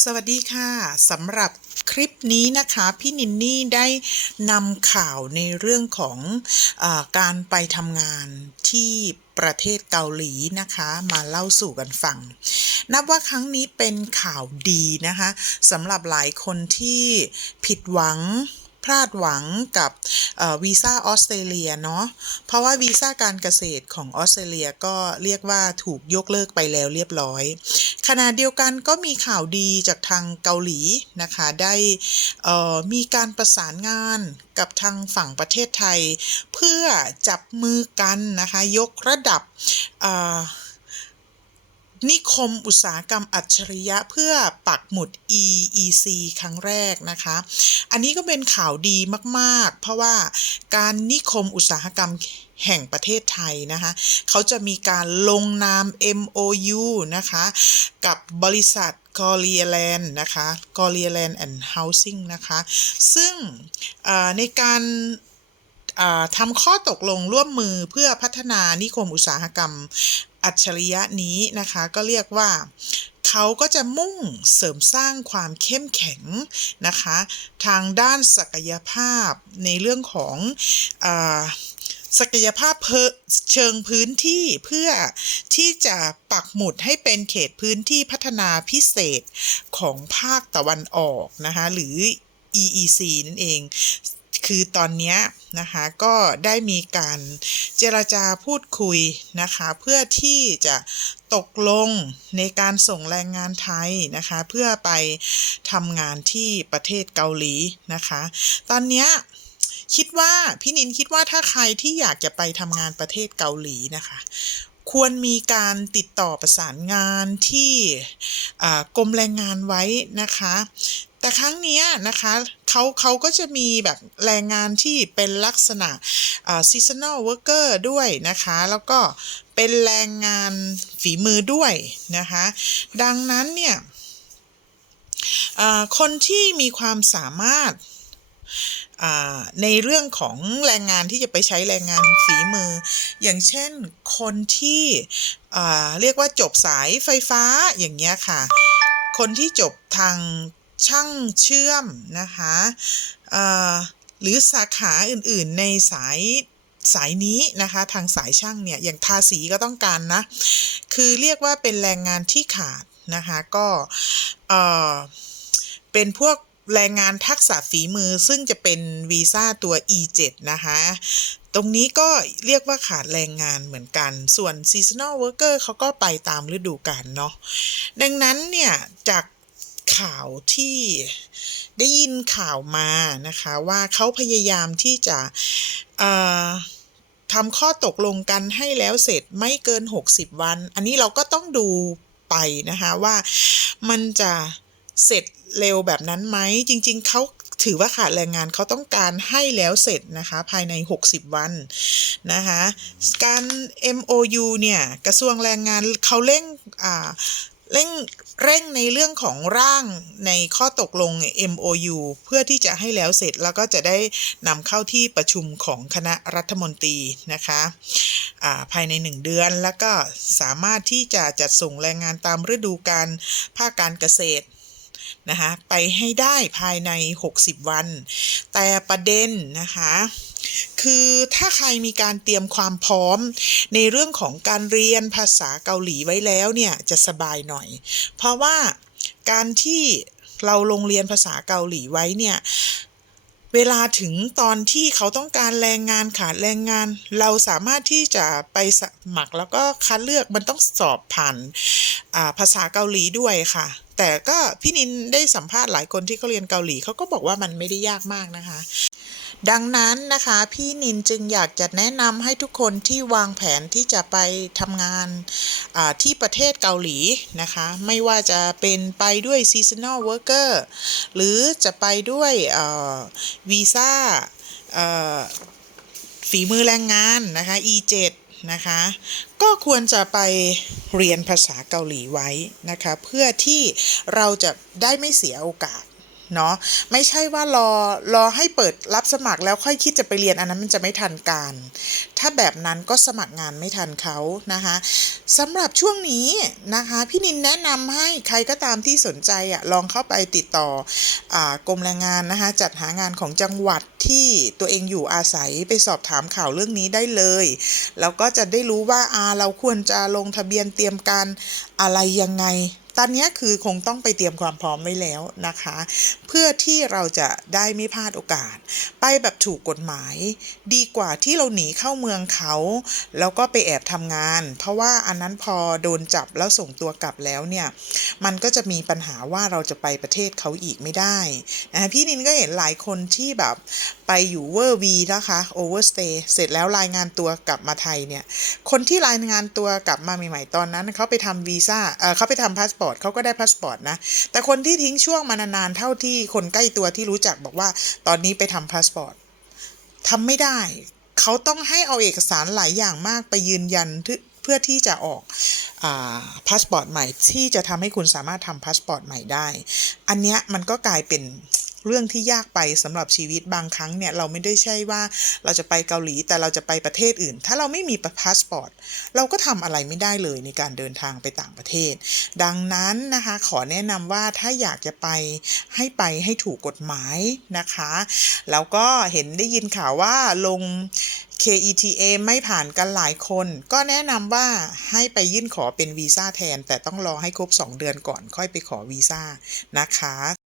สวัสดีค่ะสำหรับคลิปนี้นะคะพี่นินนี่ได้นำข่าวในเรื่องของอการไปทำงานที่ประเทศเกาหลีนะคะมาเล่าสู่กันฟัง นับว่าครั้งนี้เป็นข่าวดีนะคะสำหรับหลายคนที่ผิดหวัง พลาดหวังกับวีซ่าออสเตรเลียเนาะเพราะว่าวีซ่าการเกษตรของออสเตรเลียก็เรียกว่าถูกยกเลิกไปแล้วเรียบร้อย ขณะเดียวกันก็มีข่าวดีจากทางเกาหลีนะคะได้มีการประสานงานกับทางฝั่งประเทศไทย เพื่อจับมือกันนะคะยกระดับ นิคมอุตสาหกรรมอัจฉริยะเพื่อปักหมุด EEC ครั้งแรกนะคะ อันนี้ก็เป็นข่าวดีมากๆ เพราะว่าการนิคมอุตสาหกรรมแห่งประเทศไทยนะคะ เขาจะมีการลงนาม MOU นะคะ กับบริษัท g o r i a l a n d นะคะ g o r i a l a n d and Housing นะคะ ซึ่งในการทำข้อตกลงร่วมมือเพื่อพัฒนานิคมอุตสาหกรรม อัจฉริยะนี้นะคะก็เรียกว่าเขาก็จะมุ่งเสริมสร้างความเข้มแข็งนะคะ ทางด้านศักยภาพในเรื่องของอศักยภาพเเชิงพื้นที่เพื่อที่จะปักหมุดให้เป็นเขตพื้นที่พัฒนาพิเศษของภาคตะวันออกนะคะหรือ EEC นั่นเอง คือตอนนี้นะคะก็ได้มีการเจรจาพูดคุยนะคะเพื่อที่จะตกลงในการส่งแรงงานไทยนะคะเพื่อไปทำงานที่ประเทศเกาหลีนะคะ ตอนนี้คิดว่าพี่นินคิดว่าถ้าใครที่อยากจะไปทำงานประเทศเกาหลีนะคะ ควรมีการติดต่อประสานงานที่กรมแรงงานไว้นะคะ แต่ครั้งนี้นะคะเขาเขาก็จะมีแบบแรงงานที่เป็นลักษณะ seasonal worker ด้วยนะคะ แล้วก็เป็นแรงงานฝีมือด้วยนะคะ ดังนั้นเนี่ยคนที่มีความสามารถ ในเรื่องของแรงงานที่จะไปใช้แรงงานฝีมือ อย่างเช่นคนที่เรียกว่าจบสายไฟฟ้าอย่างเงี้ยค่ะ คนที่จบทางช่างเชื่อมนะคะหรือสาขาอื่นๆในสายสายนี้นะคะทางสายช่างเนี่ยอย่างทาสีก็ต้องการนะ คือเรียกว่าเป็นแรงงานที่ขาดนะคะก็เป็นพวก แรงงานทักษะฝีมือซึ่งจะเป็นวีซ่าตัว E7 นะคะตรงนี้ก็เรียกว่าขาดแรงงานเหมือนกัน ส่วน seasonal worker เขาก็ไปตามฤดูกาลเนาะ ดังนั้นเนี่ยจากข่าวที่ได้ยินข่าวมานะคะว่าเขาพยายามที่จะทำข้อตกลงกันให้แล้วเสร็จไม่เกิน 60 วัน อันนี้เราก็ต้องดูไปนะคะว่ามันจะเสร็จ เร็วแบบนั้นไหมจริง ๆเขาถือว่าขาดแรงงานเขาต้องการให้แล้วเสร็จนะคะภายใน 60 วันนะคะการ MOU เนี่ยกระทรวงแรงงานเขาเร่งอ่าเร่งเร่งในเรื่องของร่างในข้อตกลง MOU เพื่อที่จะให้แล้วเสร็จแล้วก็จะได้นำเข้าที่ประชุมของคณะรัฐมนตรีนะคะอ่าภายใน 1 เดือนแล้วก็สามารถที่จะจัดส่งแรงงานตามฤดูการภาคการเกษตร นะคะไปให้ได้ภายใน 60 วัน แต่ประเด็นนะคะคือถ้าใครมีการเตรียมความพร้อมในเรื่องของการเรียนภาษาเกาหลีไว้แล้วเนี่ยจะสบายหน่อย เพราะว่าการที่เราลงเรียนภาษาเกาหลีไว้เนี่ยเวลาถึงตอนที่เขาต้องการแรงงานขาดแรงงาน เราสามารถที่จะไปสมัครแล้วก็คัดเลือกมันต้องสอบผ่านภาษาเกาหลีด้วยค่ะแต่ก็พี่นินได้สัมภาษณ์หลายคนที่เขาเรียนเกาหลีเขาก็บอกว่ามันไม่ได้ยากมากนะคะ ดังนั้นนะคะพี่นินจึงอยากจะแนะนำให้ทุกคนที่วางแผนที่จะไปทำงานที่ประเทศเกาหลีนะคะ ไม่ว่าจะเป็นไปด้วย seasonal worker หรือจะไปด้วยวีซ่าฝีมือแรงงานนะคะ E7 นะคะ ก็ควรจะไปเรียนภาษาเกาหลีไว้นะคะ เพื่อที่เราจะได้ไม่เสียโอกาส เนาะไม่ใช่ว่ารอรอให้เปิดรับสมัครแล้วค่อยคิดจะไปเรียนอันนั้นมันจะไม่ทันการ ถ้าแบบนั้นก็สมัครงานไม่ทันเขานะคะสำหรับช่วงนี้นะคะพี่นินแนะนำให้ใครก็ตามที่สนใจอะลองเข้าไปติดต่ออกรมแรงงานนะคะจัดหางานของจังหวัดที่ตัวเองอยู่อาศัยไปสอบถามข่าวเรื่องนี้ได้เลยแล้วก็จะได้รู้ว่าอาเราควรจะลงทะเบียนเตรียมการอะไรยังไง ตอนนี้คือคงต้องไปเตรียมความพร้อมไว้แล้วนะคะ เพื่อที่เราจะได้ไม่พลาดโอกาส ไปแบบถูกกฎหมาย ดีกว่าที่เราหนีเข้าเมืองเขา แล้วก็ไปแอบทำงาน เพราะว่าอันนั้นพอโดนจับแล้วส่งตัวกลับแล้วเนี่ย มันก็จะมีปัญหาว่าเราจะไปประเทศเขาอีกไม่ได้นะคะพี่นินก็เห็นหลายคนที่แบบไปอยู่เวอร์วีนะคะโอเวอร์สเตย์เสร็จแล้วรายงานตัวกลับมาไทยเนี่ยคนที่รายงานตัวกลับมาใหม่ๆตอนนั้นเขาไปทำวีซ่าเเขาไปทำพาสปอร์ตเขาก็ได้พาสปอร์ตนะ แต่คนที่ทิ้งช่วงมานานๆเท่าที่คนใกล้ตัวที่รู้จักบอกว่า ตอนนี้ไปทำพาสปอร์ตทำไม่ได้เขาต้องให้เอาเอกสารหลายอย่างมากไปยืนยันเพื่อที่จะออกพาสปอร์ตใหม่ที่จะทำให้คุณสามารถทำพาสปอร์ตใหม่ได้ อันเนี้ยมันก็กลายเป็น เรื่องที่ยากไปสำหรับชีวิตบางครั้งเนี่ยเราไม่ได้ใช่ว่าเราจะไปเกาหลีแต่เราจะไปประเทศอื่น ถ้าเราไม่มีพาสปอร์ตเราก็ทำอะไรไม่ได้เลยในการเดินทางไปต่างประเทศ ดังนั้นนะคะขอแนะนำว่าถ้าอยากจะไปให้ไปให้ถูกกฎหมายนะคะ แล้วก็เห็นได้ยินข่าวว่าลง KETA ไม่ผ่านกันหลายคน ก็แนะนำว่าให้ไปยื่นขอเป็นวีซ่าแทน แต่ต้องรอให้ครบ 2 เดือนก่อนค่อยไปขอวีซ่านะคะ